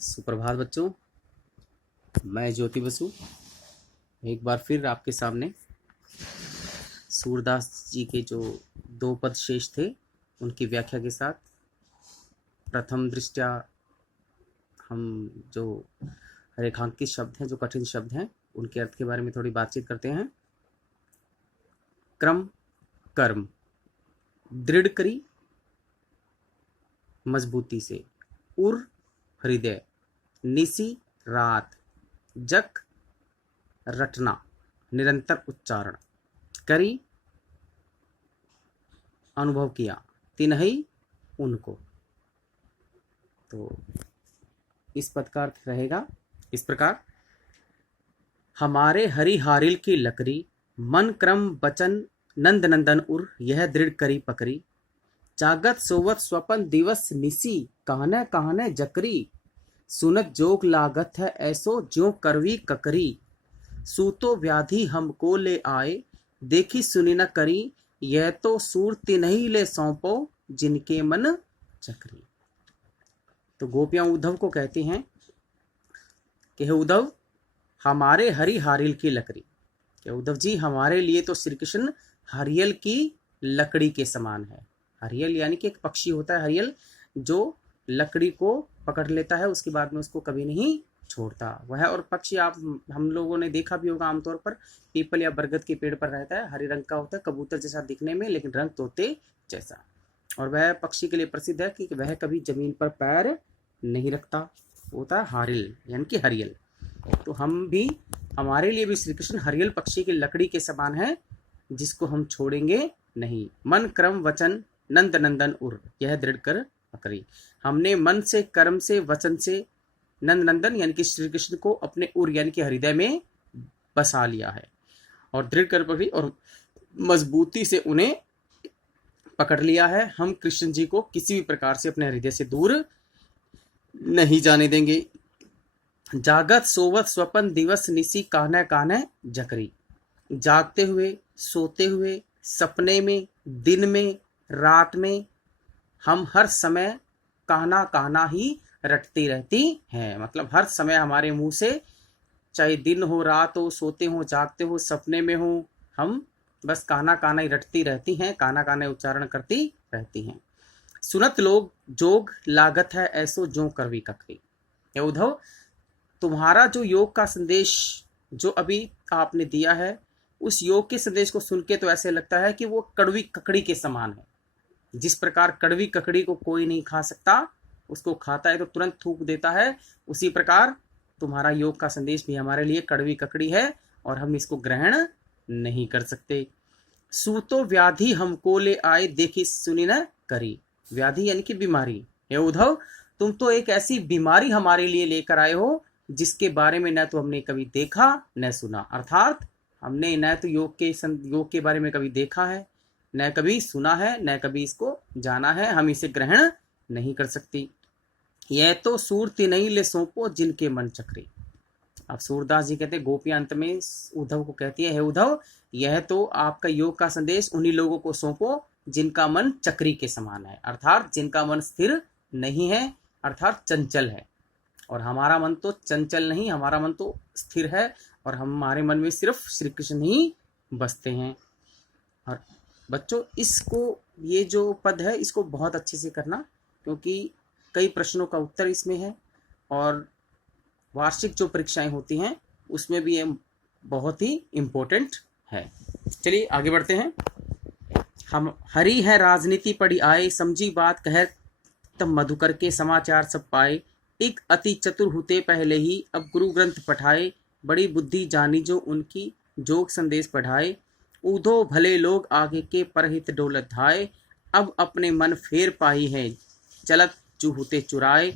सुप्रभात बच्चों। मैं ज्योति बसु एक बार फिर आपके सामने सूरदास जी के जो दो पद शेष थे उनकी व्याख्या के साथ प्रथम दृष्टया हम जो रेखांकित शब्द हैं, जो कठिन शब्द हैं, उनके अर्थ के बारे में थोड़ी बातचीत करते हैं। क्रम कर्म, दृढ़ करी मजबूती से, उर हृदय, निसी रात, जक रटना निरंतर उच्चारण, करी अनुभव किया, तिन्हई उनको। तो इस पद का अर्थ रहेगा इस प्रकार। हमारे हरि हारिल की लकड़ी, मन क्रम बचन नंद नंदन उर, यह दृढ़ करी पकड़ी। जागत सोवत स्वपन दिवस निसी, कहने कहने जकरी। सुनत जोग लागत है ऐसो, ज्यों करवी ककरी। सूतो व्याधि हमको ले आए, देखी सुनी न करी। यह तो सूरति नहीं ले सौंपो, जिनके मन चकरी। तो गोपियां उद्धव को कहती हैं कि हे उद्धव, हमारे हरि हारिल की लकड़ी, कि उद्धव जी हमारे लिए तो श्री कृष्ण हरियल की लकड़ी के समान है। हरियल यानी कि एक पक्षी होता है हरियल, जो लकड़ी को पकड़ लेता है, उसके बाद में उसको कभी नहीं छोड़ता। वह और पक्षी आप हम लोगों ने देखा भी होगा, आमतौर पर पीपल या बरगद के पेड़ पर रहता है, हरे रंग का होता है, कबूतर जैसा दिखने में, लेकिन रंग तोते जैसा। और वह पक्षी के लिए प्रसिद्ध है कि वह कभी जमीन पर पैर नहीं रखता, होता है हारिल यानी कि हरियल। तो हम भी, हमारे लिए भी श्री कृष्ण हरियल पक्षी की लकड़ी के समान है, जिसको हम छोड़ेंगे नहीं। मन क्रम वचन नंद नंदन उर, यह दृढ़ कर पकड़ी। हमने मन से, कर्म से, वचन से नंद नंदन यानी कि श्री कृष्ण को अपने उर यानी कि हृदय में बसा लिया है, और दृढ़ कर पकड़ी और मजबूती से उन्हें पकड़ लिया है। हम कृष्ण जी को किसी भी प्रकार से अपने हृदय से दूर नहीं जाने देंगे। जागत सोवत स्वपन दिवस निसी, कहने कहने जकरी। जागते हुए, सोते हुए, सपने में, दिन में, रात में, हम हर समय कहना कहना ही रटती रहती हैं। मतलब हर समय हमारे मुंह से, चाहे दिन हो, रात हो, सोते हो, जागते हो, सपने में हो, हम बस कहना कहना ही रटती रहती हैं, कहना कहना उच्चारण करती रहती हैं। सुनत लोग जोग लागत है ऐसो, जो करवी ककरी। ये उद्धव, तुम्हारा जो योग का संदेश जो अभी आपने दिया है, उस योग के संदेश को सुन के तो ऐसे लगता है कि वो कड़वी ककड़ी के समान है। जिस प्रकार कड़वी ककड़ी को कोई नहीं खा सकता, उसको खाता है तो तुरंत थूक देता है, उसी प्रकार तुम्हारा योग का संदेश भी हमारे लिए कड़वी ककड़ी है और हम इसको ग्रहण नहीं कर सकते। सूतो व्याधि हमको ले आए, देखी सुनी न करी। व्याधि यानी कि बीमारी। हे उद्धव, तुम तो एक ऐसी बीमारी हमारे लिए लेकर आए हो, जिसके बारे में न तो हमने कभी देखा न सुना। अर्थात हमने न तो योग के बारे में कभी देखा है, न कभी सुना है, न कभी इसको जाना है। हम इसे ग्रहण नहीं कर सकती। यह तो सूरति नहीं ले सौंपो, जिनके मन चक्रे। अब सूरदास जी कहते, गोपियां अंत में उद्धव को कहती है, हे उद्धव, यह तो आपका योग का संदेश उन्हीं लोगों को सौंपो जिनका मन चक्री के समान है, अर्थात जिनका मन स्थिर नहीं है, अर्थात चंचल है। और हमारा मन तो चंचल नहीं, हमारा मन तो स्थिर है, और हमारे मन में सिर्फ श्री कृष्ण ही बसते हैं। और बच्चों, इसको, ये जो पद है इसको बहुत अच्छे से करना, क्योंकि कई प्रश्नों का उत्तर इसमें है, और वार्षिक जो परीक्षाएं होती हैं उसमें भी ये बहुत ही इम्पोर्टेंट है। चलिए आगे बढ़ते हैं। हम हरी है राजनीति पड़ी आए, समझी बात कह तब मधुकर के समाचार सब पाए। एक अति चतुर हुते पहले ही, अब गुरु ग्रंथ पठाए। बड़ी बुद्धि जानी जो उनकी, जोग संदेश पढ़ाए। ऊधो भले लोग आगे के, परहित डोलत धाए। अब अपने मन फेर पाई है, चलत जो हुते चुराए।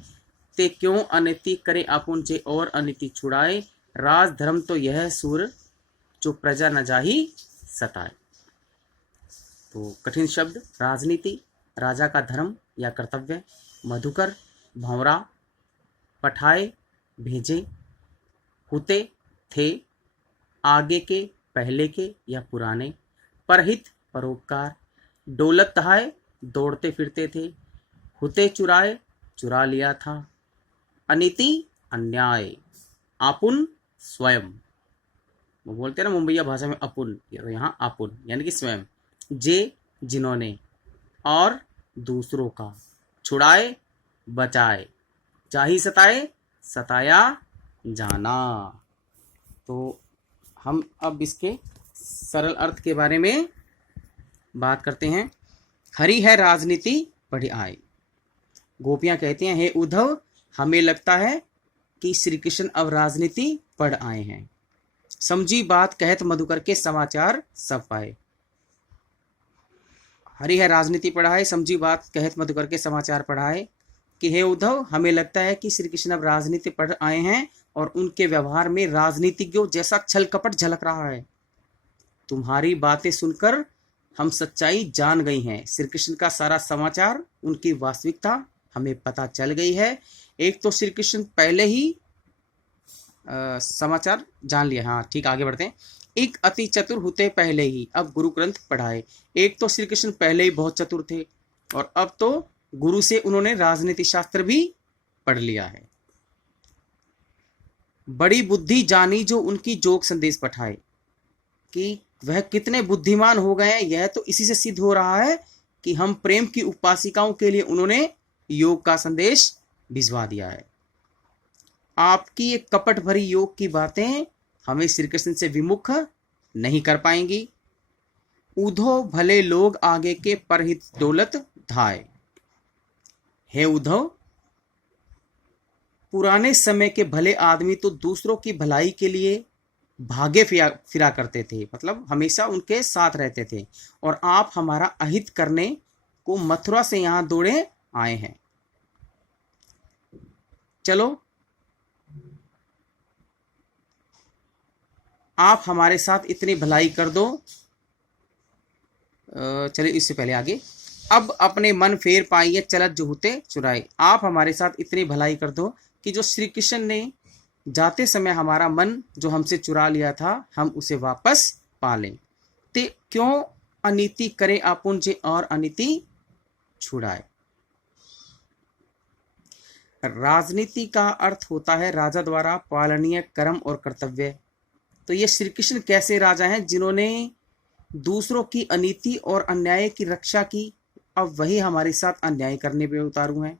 ते क्यों अनिति करे अपुन जे, और अनिति छुड़ाए। राज धर्म तो यह सुर, जो प्रजा न जाही सताए। तो कठिन शब्द, राजनीति, राजा का धर्म या कर्तव्य। मधुकर, भंवरा। पठाए, भेजे। हुते, थे, आगे के, पहले के या पुराने। परहित, परोपकार। डोलत दहाए, दौड़ते फिरते थे। हुते चुराए, चुरा लिया था। अनीति अन्याय, आपुन स्वयं, वो बोलते हैं ना मुंबईया भाषा में अपुन, तो यहाँ आपुन यानी कि स्वयं, जे जिन्होंने, और दूसरों का, छुड़ाए बचाए, चाही सताए सताया जाना। तो हम अब इसके सरल अर्थ के बारे में बात करते हैं। हरी है राजनीति बढ़ी आए। गोपियां कहती हैं, हे उद्धव, हमें लगता है कि श्री कृष्ण अब राजनीति पढ़ आए हैं। समझी बात कहत मधुकर के समाचार सब पाए। हरी है राजनीति पढ़ाए, समझी बात कहत मधुकर के समाचार पढ़ाए, कि हे उद्धव, हमें लगता है कि श्री कृष्ण अब राजनीति पढ़ आए हैं और उनके व्यवहार में राजनीतिज्ञों जैसा छल कपट झलक रहा है। तुम्हारी बातें सुनकर हम सच्चाई जान गई हैं। श्री कृष्ण का सारा समाचार, उनकी वास्तविकता हमें पता चल गई है। एक तो श्री कृष्ण पहले ही समाचार जान लिया। हाँ ठीक, आगे बढ़ते हैं। एक अति चतुर होते पहले ही अब गुरु ग्रंथ पढ़ाए। एक तो श्री कृष्ण पहले ही बहुत चतुर थे और अब तो गुरु से उन्होंने राजनीति शास्त्र भी पढ़ लिया है। बड़ी बुद्धि जानी जो उनकी जोग संदेश पठाए, कि वह कितने बुद्धिमान हो गए हैं, यह तो इसी से सिद्ध हो रहा है कि हम प्रेम की उपासिकाओं के लिए उन्होंने योग का संदेश भिजवा दिया है। आपकी एक कपट भरी योग की बातें हमें श्री कृष्ण से विमुख नहीं कर पाएंगी। उद्धव भले लोग आगे के परहित दौलत धाए। हे उद्धव, पुराने समय के भले आदमी तो दूसरों की भलाई के लिए भागे फिरा करते थे, मतलब हमेशा उनके साथ रहते थे, और आप हमारा अहित करने को मथुरा से यहां दौड़े आए हैं। चलो आप हमारे साथ इतनी भलाई कर दो। चलिए इससे पहले आगे, अब अपने मन फेर पाइए चलत जो होते चुराए। आप हमारे साथ इतनी भलाई कर दो कि जो श्री कृष्ण ने जाते समय हमारा मन जो हमसे चुरा लिया था, हम उसे वापस पा लें। ते क्यों अनीति करे आपुन जे और अनीति छुड़ाए। राजनीति का अर्थ होता है राजा द्वारा पालनीय कर्म और कर्तव्य। तो ये श्री कृष्ण कैसे राजा हैं जिन्होंने दूसरों की अनीति और अन्याय की रक्षा की, अब वही हमारे साथ अन्याय करने पे उतारू हैं।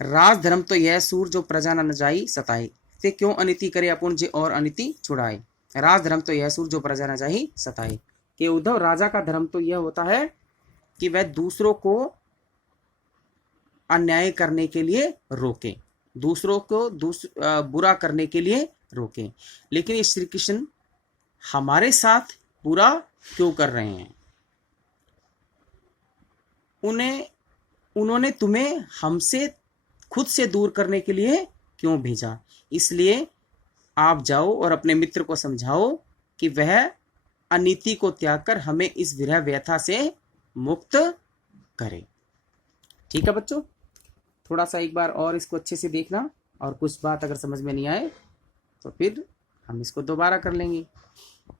राज धर्म तो यह सूर जो प्रजा न जाई सताए, ते क्यों अनीति करे अपुन जे और अनीति छुड़ाए। राज धर्म तो यह सूर जो प्रजा न जाई सताए, कि उद्धव राजा का धर्म तो यह होता है कि वह दूसरों को अन्याय करने के लिए रोके, दूसरों को बुरा करने के लिए रोके। लेकिन ये श्री कृष्ण हमारे साथ बुरा क्यों कर रहे हैं? उन्होंने तुम्हें हमसे खुद से दूर करने के लिए क्यों भेजा? इसलिए आप जाओ और अपने मित्र को समझाओ कि वह अनीति को त्याग कर हमें इस विरह व्यथा से मुक्त करे। ठीक है बच्चों, थोड़ा सा एक बार और इसको अच्छे से देखना, और कुछ बात अगर समझ में नहीं आए तो फिर हम इसको दोबारा कर लेंगे।